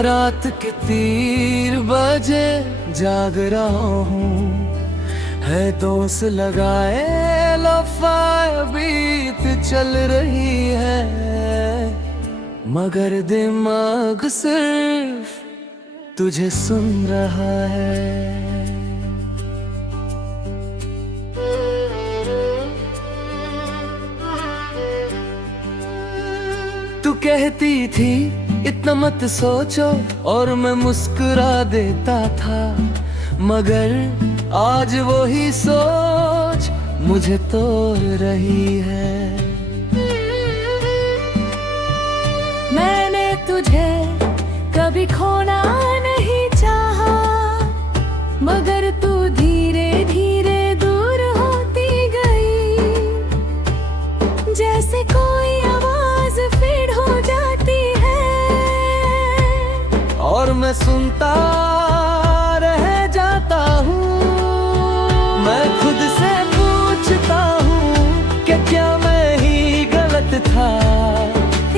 मैं रात के 3 बजे जाग रहा हूँ, है दोस्त लगाए लफाए बीत चल रही है, मगर दिमाग सिर्फ तुझे सुन रहा है। तू कहती थी इतना मत सोचो और मैं मुस्कुरा देता था, मगर आज वो ही सोच मुझे तोड़ रही है। मैंने तुझे कभी खोना नहीं चाहा, मगर तू धीरे धीरे दूर होती गई, जैसे कोई आवाज फेड हो जाती है और मैं सुनता रह जाता हूँ। मैं खुद से पूछता हूँ कि क्या मैं ही गलत था,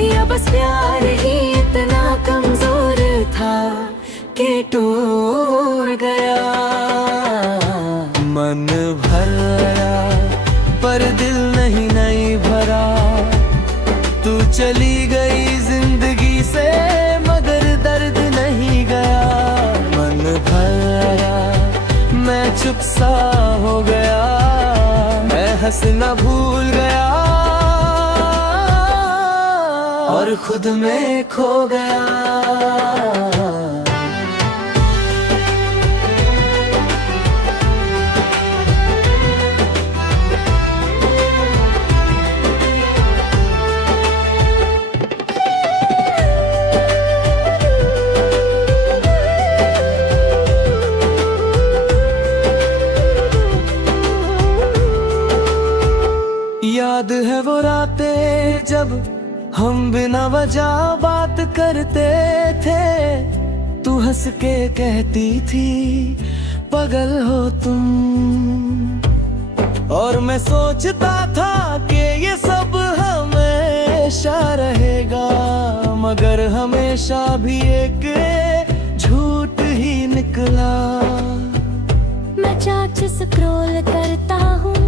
या बस प्यार ही इतना कमजोर था कि टूट गया। मन भरा पर दिल नहीं भरा, तू चली गई जिंदगी से मगर दर्द नहीं गया। मन भरा मैं चुप सा हो गया, मैं हंसना भूल गया और खुद में खो गया। याद है वो रातें जब हम बिना वजह बात करते थे, तू हंस के कहती थी पागल हो तुम, और मैं सोचता था कि ये सब हमेशा रहेगा, मगर हमेशा भी एक झूठ ही निकला। मैं चार्ट स्क्रॉल करता हूँ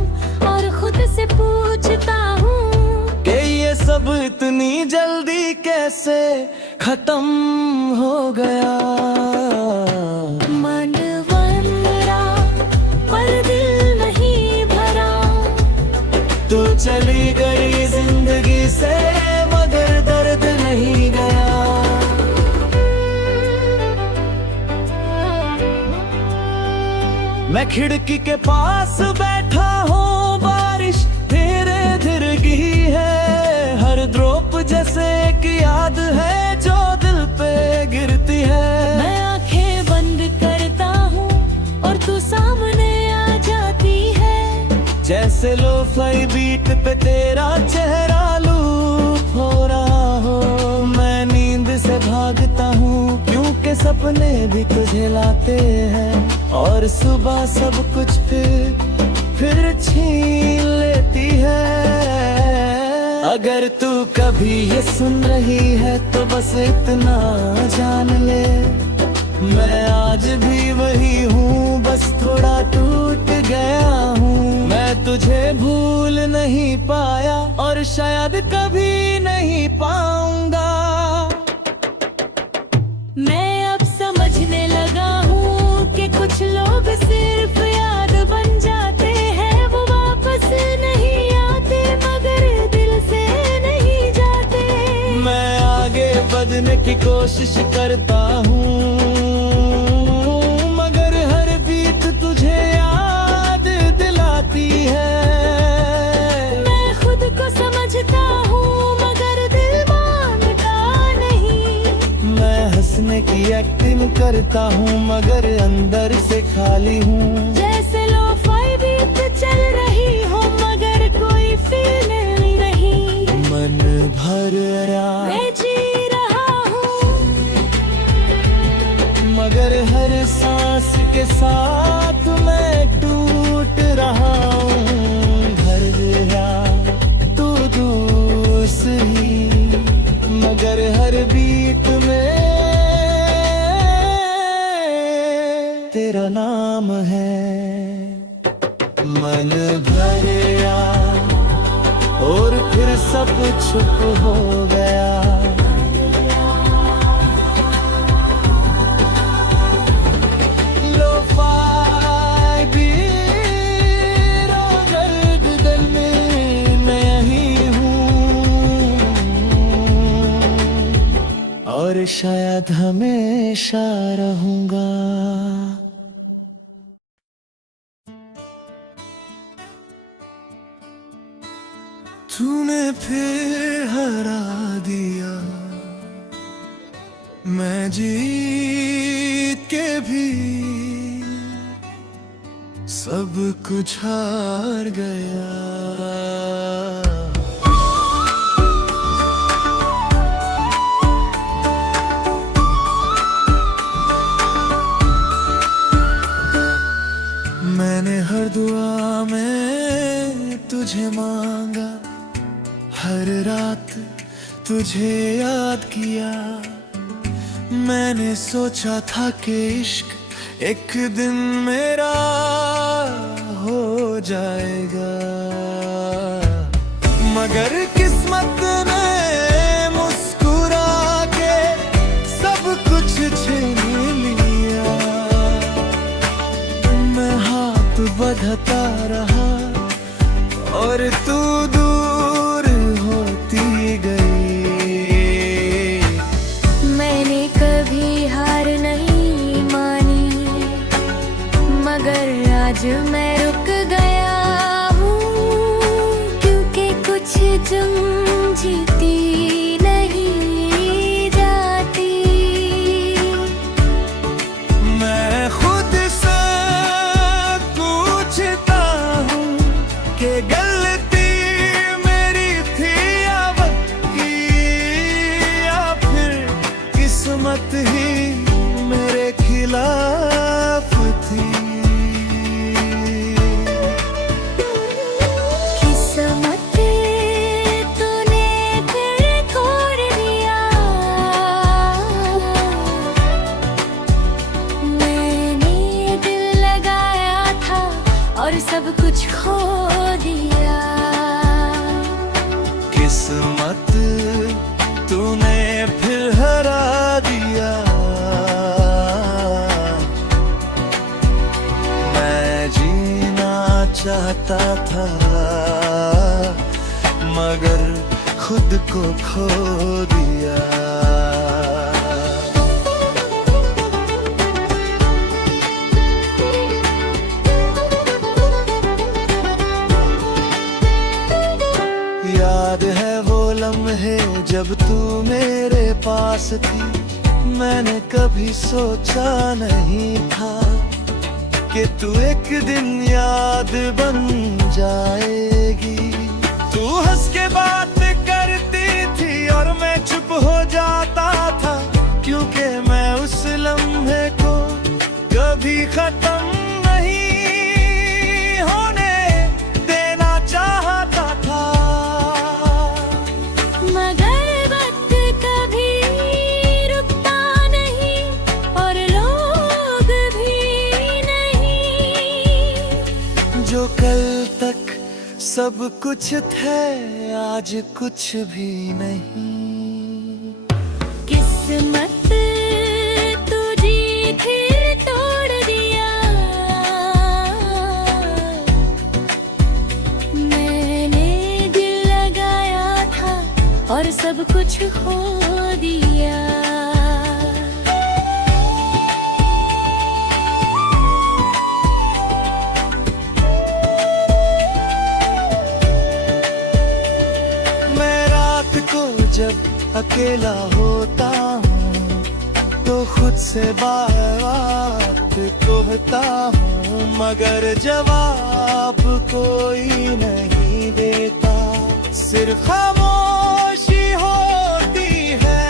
और खुद से पूछता हूँ कि ये सब इतनी जल्दी कैसे खत्म हो गया। मन भरा पर दिल नहीं भरा, तू चली गई जिंदगी से मगर दर्द नहीं गया। मैं खिड़की के पास बैठा हूँ, बारिश धीरे धीरे गिरी है, हर ड्रॉप जैसे एक याद है जो दिल पे गिरती है। मैं आंखें बंद करता हूँ और तू सामने आ जाती है, जैसे लो फ्लाई बीट पे तेरा चेहरा लूप हो रहा हो। मैं नींद से भागता हूँ क्योंकि सपने भी तुझे लाते हैं, और सुबह सब कुछ फिर छीन लेती है। अगर तू कभी ये सुन रही है तो बस इतना जान ले, मैं आज भी वही हूँ, बस थोड़ा टूट गया हूँ। मैं तुझे भूल नहीं पाया और शायद कभी नहीं पाऊंगा। मैं अब समझने लगा हूँ कि कुछ लोग सिर्फ याद बन जाते हैं, वो वापस नहीं आते मगर दिल से नहीं जाते। मैं आगे बढ़ने की कोशिश करता हूँ, मगर हर बीत तुझे याद दिलाती है। मैं खुद को समझता हूँ मगर दिल मानता नहीं। मैं हंसने की एक्टिंग करता हूँ मगर अंदर से खाली हूँ। जैसे लो फाई बीत चल रही हो मगर कोई फील नहीं। मन भर मैं जी रहा हूँ मगर हर सांस के साथ मैं टूट रहा हूँ। भर गया तू दूसरी मगर हर बीट में तेरा नाम है। मन भरिया और फिर सब चुप हो गया। लो-फाई बीट और दर्द दिल में मैं यही हूँ, और शायद हमेशा रहूंगा। तूने फिर हरा दिया, मैं जीत के भी सब कुछ हार गया। मैंने हर दुआ में तुझे मांगा, हर रात तुझे याद किया। मैंने सोचा था कि इश्क एक दिन मेरा हो जाएगा, मगर किस्मत ने मुस्कुरा के सब कुछ छीन लिया। मैं हाथ बढ़ता रहा और तू दूर होती गई। मैंने कभी हार नहीं मानी, मगर आज मैं रुक गया हूँ, क्योंकि कुछ जंग जीती नहीं जाती। मैं खुद से पूछता हूँ कि गलती मेरी थी या वक्त की, या फिर किस्मत ही मेरे खिलाफ थी। किस्मत तूने फिर तोड़ दिया, मैंने दिल लगाया था और सब कुछ खो दिया। किस्मत तूने फिर हरा दिया, मैं जीना चाहता था मगर खुद को खो दिया। याद है वो लम्हे जब तू मेरे पास थी, मैंने कभी सोचा नहीं था कि तू एक दिन याद बन जाएगी। तू हंस के बात करती थी और मैं चुप हो जाता था, क्योंकि मैं उस लम्हे को कभी खत्म नहीं होने देना चाहता था। मगर वक्त कभी रुकता नहीं और लोग भी नहीं। जो कल तक सब कुछ थे आज कुछ भी नहीं। किस्मत तुझी फिर तोड़ दिया, मैंने दिल लगाया था और सब कुछ खो दिया। मैं रात को जब अकेला होता हूँ तो खुद से बात कहता हूँ, मगर जवाब कोई नहीं देता, सिर्फ खामोशी होती है।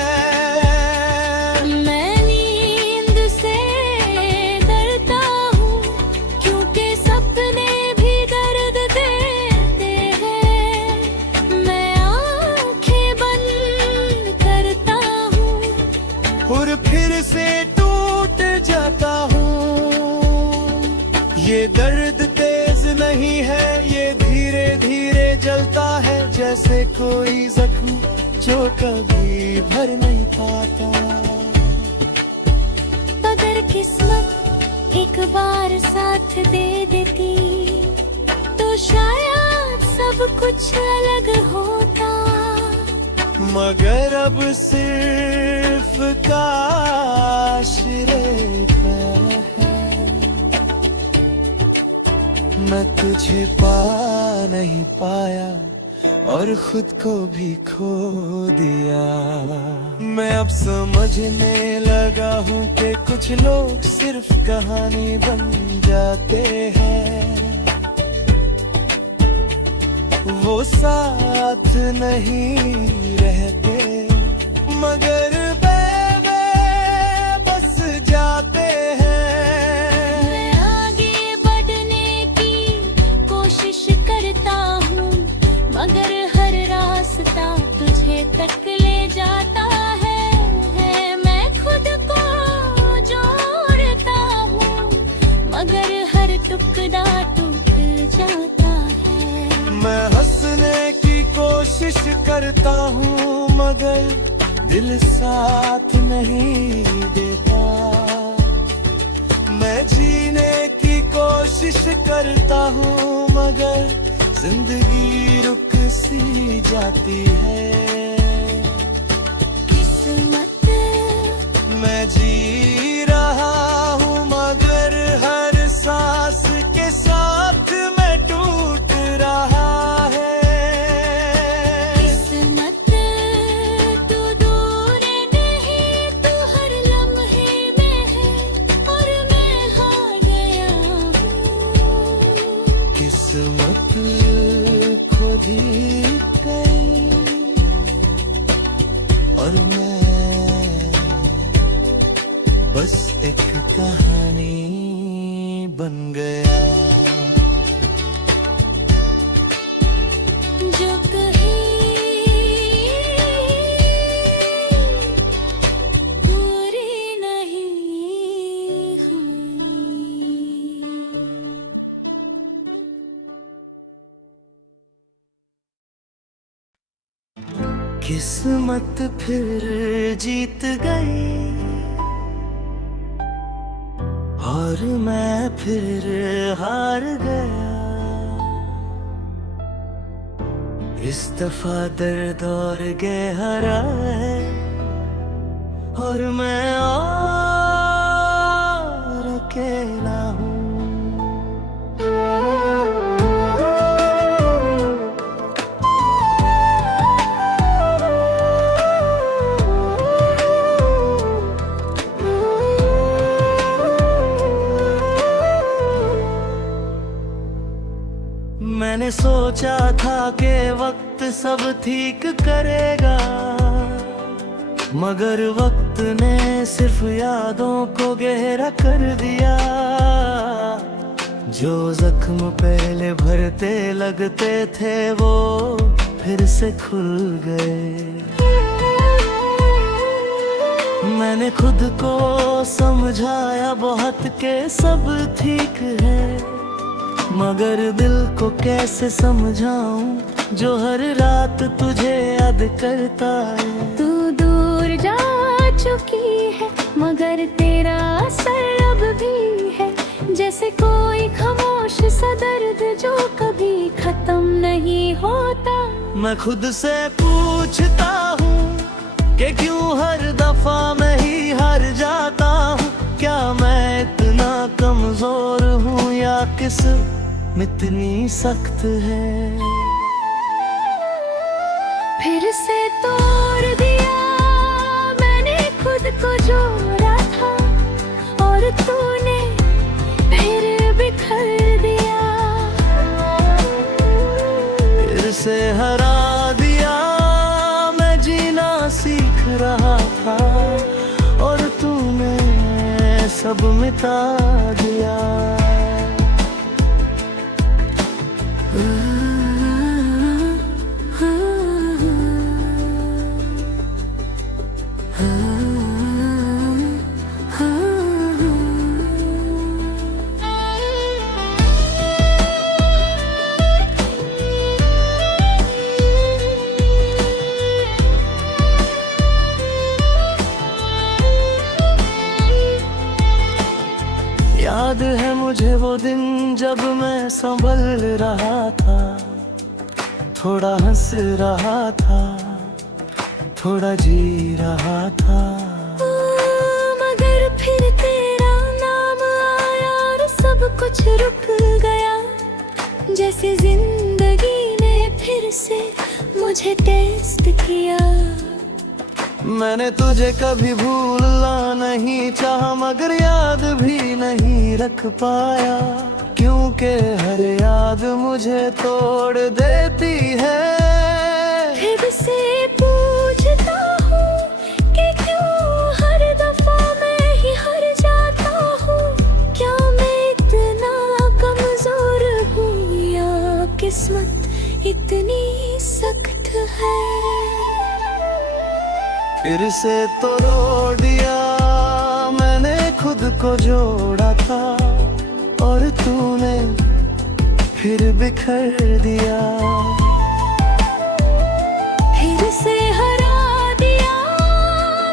मैं नींद से डरता हूँ, क्योंकि सपने भी दर्द देते हैं। मैं आंखें बंद करता हूँ और फिर से टूट जाता हूँ। ये दर्द तेज नहीं है, ये धीरे धीरे जलता है, जैसे कोई जख्म जो कभी भर नहीं पाता। अगर किस्मत एक बार साथ दे देती तो शायद सब कुछ अलग होता। मगर अब सिर्फ काश रहता है, मैं तुझे पा नहीं पाया और खुद को भी खो दिया। मैं अब समझने लगा हूँ कि कुछ लोग सिर्फ कहानी बन जाते हैं, वो साथ नहीं रहते, मगर बस जाते हैं। मैं आगे बढ़ने की कोशिश करता हूँ, मगर हर रास्ता तुझे तक ले जाता है। मैं खुद को जोड़ता हूँ, मगर हर टुकड़ा टूट जाता है। मैं हंसने की कोशिश करता हूँ, मगर दिल साथ नहीं देता। मैं जीने की कोशिश करता हूँ, मगर जिंदगी रुक सी जाती है। किस्मत मैं जी रहा हूँ, मगर हर सांस के साथ मैं टूट रहा है। किस्मत तू दूर नहीं, तू हर लम्हे में है और मैं हार गया हूँ। किस्मत खुद ही गई और मैं बस एक कहानी बन गया। जो कहीं पूरी नहीं हुई। किस्मत फिर जीत गई और मैं फिर हार गया। इस दफा दर्द और गहरा है और मैं और अकेला हूँ। मैंने सोचा था कि वक्त सब ठीक करेगा, मगर वक्त ने सिर्फ यादों को गहरा कर दिया। जो जख्म पहले भरते लगते थे वो फिर से खुल गए। मैंने खुद को समझाया बहुत के सब ठीक है, मगर दिल को कैसे समझाऊं जो हर रात तुझे याद करता है। तू दूर जा चुकी है, मगर तेरा असर अब भी है। जैसे कोई खामोश सा दर्द जो कभी खत्म नहीं होता। मैं खुद से पूछता हूँ कि क्यों हर दफा मैं ही हार जाता हूँ। क्या मैं इतना कमजोर हूँ या किस्मत इतनी सख्त है। फिर से तोड़ दिया मैंने खुद को जोड़ा था, और तूने फिर बिखर दिया। फिर से हरा दिया मैं जीना सीख रहा था, और तूने सब मिटा दिया। मुझे वो दिन जब मैं संभल रहा था, थोड़ा हंस रहा था, थोड़ा जी रहा था। मगर फिर तेरा नाम आया और सब कुछ रुक गया, जैसे जिंदगी ने फिर से मुझे टेस्ट किया। मैंने तुझे कभी भूलना नहीं चाहा, मगर याद भी नहीं रख पाया, क्योंकि हर याद मुझे तोड़ देती है। फिर से पूछता हूँ कि क्यों हर दफा मैं ही हार जाता हूँ। क्या मैं इतना कमजोर हूँ या किस्मत इतनी सख्त है। फिर से तो रो दिया मैंने खुद को जोड़ा था, और तूने फिर बिखर दिया। फिर से हरा दिया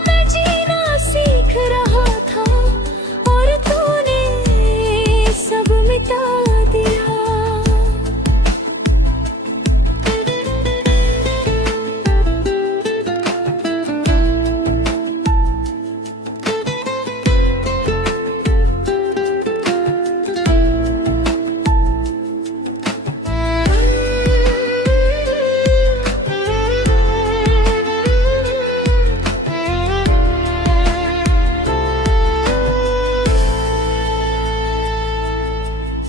मैं जीना सीख रहा था, और तूने सब मिटा दिया।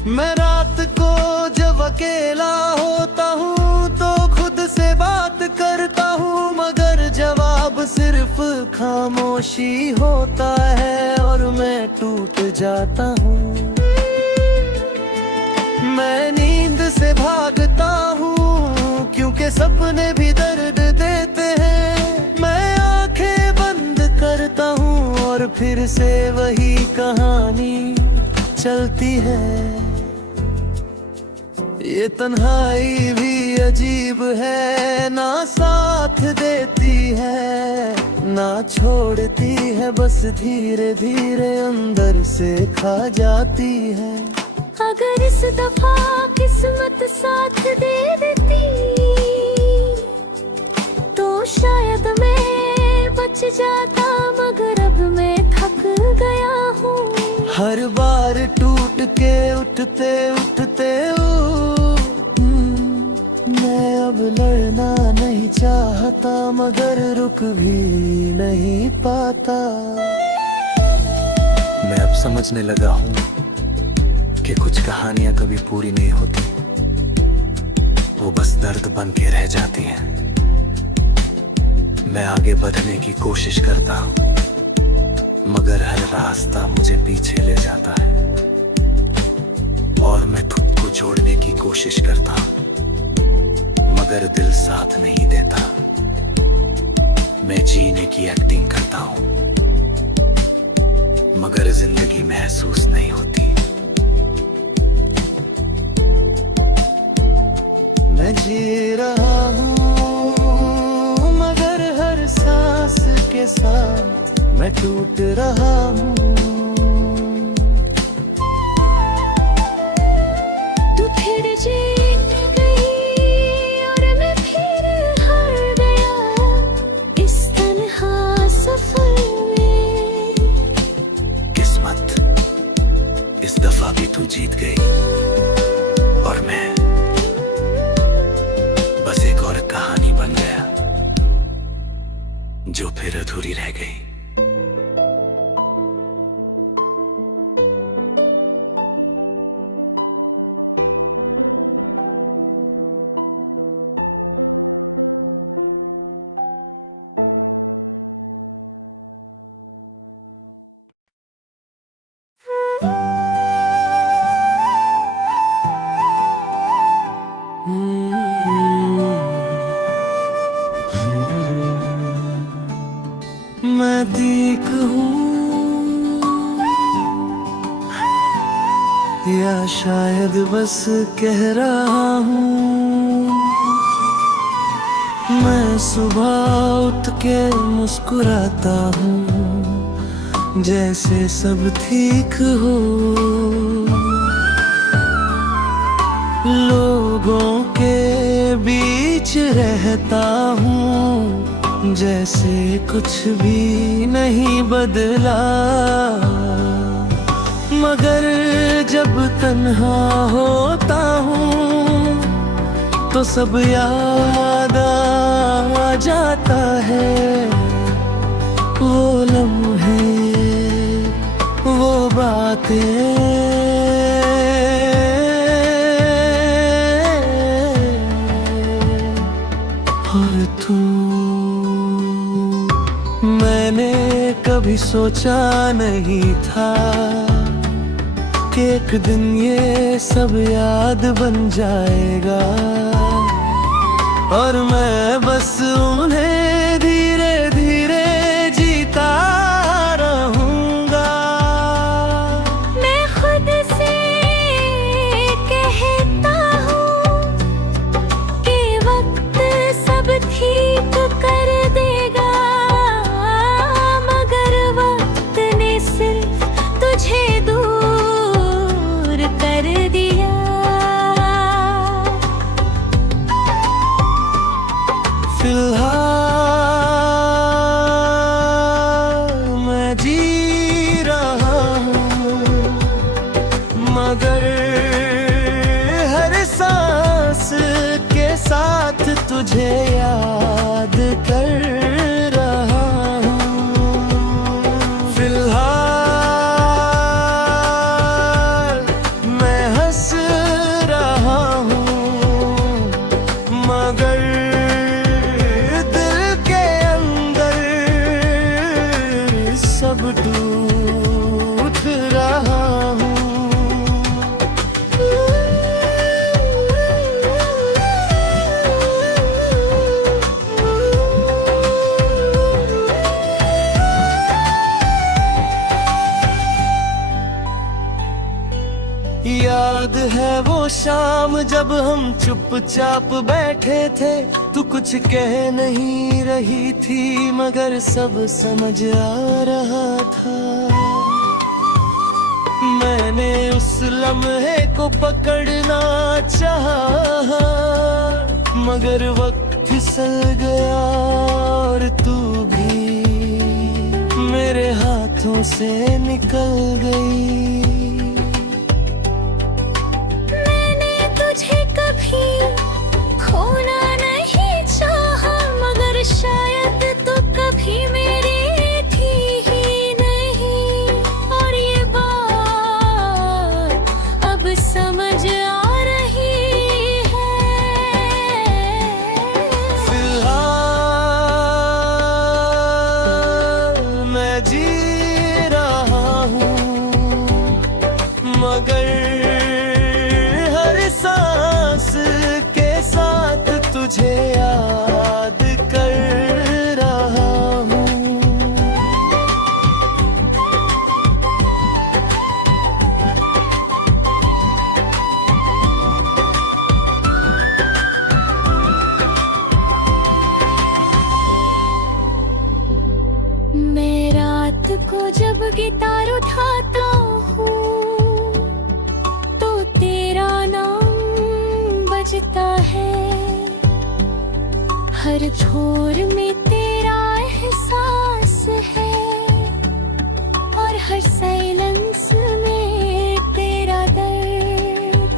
मैं रात को जब अकेला होता हूँ तो खुद से बात करता हूँ, मगर जवाब सिर्फ खामोशी होता है और मैं टूट जाता हूँ। मैं नींद से भागता हूँ क्योंकि सपने भी दर्द देते हैं। मैं आंखें बंद करता हूँ और फिर से वही कहानी चलती है। ये तन्हाई भी अजीब है, ना साथ देती है ना छोड़ती है, बस धीरे धीरे अंदर से खा जाती है। अगर इस दफा किस्मत साथ दे देती तो शायद मैं बच जाता, मगर अब मैं थक गया हूँ। हर बार टूट के उठते उठते मैं अब लड़ना नहीं चाहता, मगर रुक भी नहीं पाता। मैं अब समझने लगा हूँ कि कुछ कहानियां कभी पूरी नहीं होती, वो बस दर्द बन के रह जाती हैं। मैं आगे बढ़ने की कोशिश करता हूँ, मगर हर रास्ता मुझे पीछे ले जाता है, और मैं खुद को जोड़ने की कोशिश करता हूँ, मगर दिल साथ नहीं देता। मैं जीने की एक्टिंग करता हूँ, मगर जिंदगी महसूस नहीं होती। मैं जी रहा हूँ मगर हर सांस के साथ मैं टूट रहा हूँ। तू फिर जीत गई और मैं फिर हार गया इस तन्हा सफर में। किस्मत, इस दफा भी तू जीत गई और मैं बस एक और कहानी बन गया जो फिर अधूरी रह गई। मैं दीक हूँ या शायद बस कह रहा हूँ। मैं सुबह उठ के मुस्कुराता हूँ जैसे सब ठीक हो। बीच रहता हूँ, जैसे कुछ भी नहीं बदला। मगर जब तन्हा होता हूँ तो सब याद आ जाता है। वो लम्हे, वो बातें, और तू। मैंने कभी सोचा नहीं था कि एक दिन ये सब याद बन जाएगा, और मैं बस उन्हें धीरे धीरे जीता रहूंगा। मैं खुद से कहता हूँ कि वक्त सब ठीक कर देगा, मगर वक्त ने सिर्फ तुझे दूर कर दिया। फिलहाल मैं जी रहा हूँ, मगर हर सांस के साथ तुझे याद कर रहा हूँ। फिलहाल मैं हंस रहा हूँ, मगर सब टूट रहा हूँ। याद है वो शाम जब हम चुपचाप बैठे थे, तू कुछ कह नहीं रही थी मगर सब समझ आ रहा था। मैंने उस लम्हे को पकड़ना चाहा, मगर वक्त फिसल गया और तू भी मेरे हाथों से निकल गई। खोना नहीं चाहा, मगर शायद तो कभी मेरी थी ही नहीं, और ये बात अब समझ आ रही है। फिलहाल मैं जी रहा हूँ, मगर हर सांस के साथ तुझे याद कर रहा हूँ। मैं रात को जब गिटार उठाता हूँ तो तेरा नाम बजता है। हर छोर में तेरा एहसास है, और हर साइलेंस में तेरा दर्द।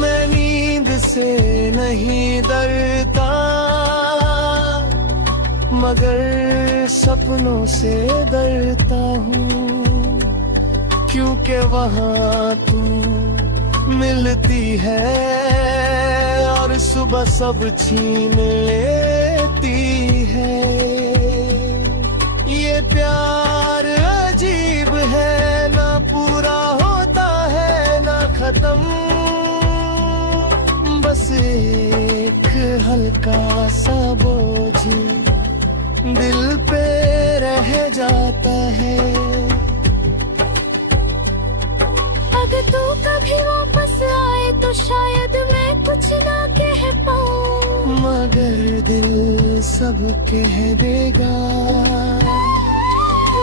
मैं नींद से नहीं डरता, मगर सपनों से डरता हूँ, क्योंकि वहाँ तू मिलती है और सुबह सब छीन लेती है। ये प्यार अजीब है, ना पूरा होता है ना खत्म, बस एक हल्का सा बोझ दिल पे रह जाता है। अगर तू कभी वापस आए तो शायद मैं कुछ ना कह पाऊं, मगर दिल सब कह देगा।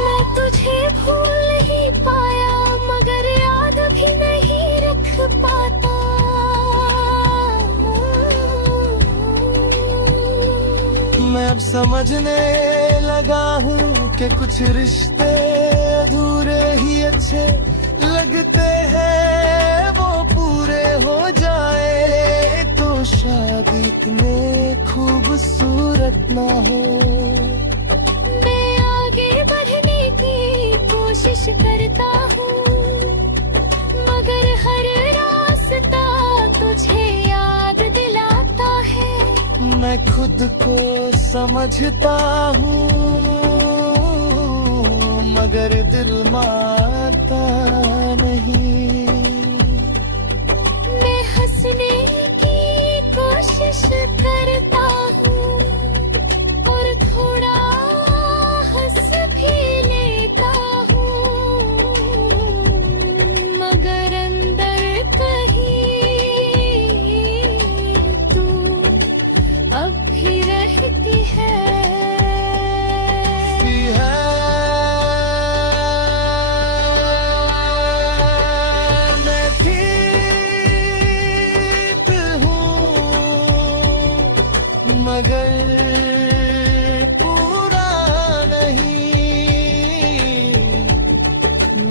मैं तुझे भूल नहीं पाया, मगर याद भी नहीं रख पाता। समझने लगा हूँ कि कुछ रिश्ते अधूरे ही अच्छे लगते हैं, वो पूरे हो जाए तो शायद इतने खूबसूरत ना हो। मैं आगे बढ़ने की कोशिश करता हूँ, मगर हर रास्ता तुझे याद दिलाता है। मैं खुद को समझता हूँ, मगर दिल मानता नहीं। मैं हंसने की कोशिश करता हूँ और थोड़ा हंस भी लेता हूँ, मगर अंदर कहीं तू अब भी रहती है। मैं ठीक हूँ, मगर पूरा नहीं,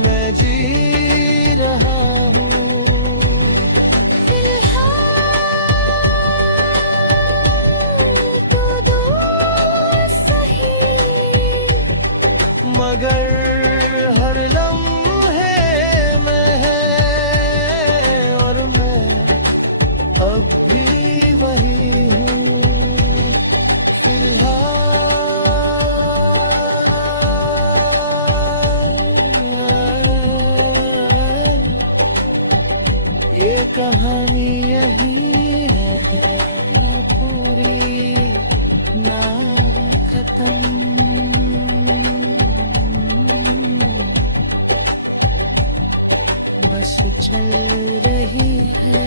मैं जी रहा हूँ। फिलहाल तू दूर सही, मगर हर लम्हे में है, और मैं अब भी वही हूँ। फिलहाल ये कहानी यही है, ना पूरी ना खत्म। बस चल रही है।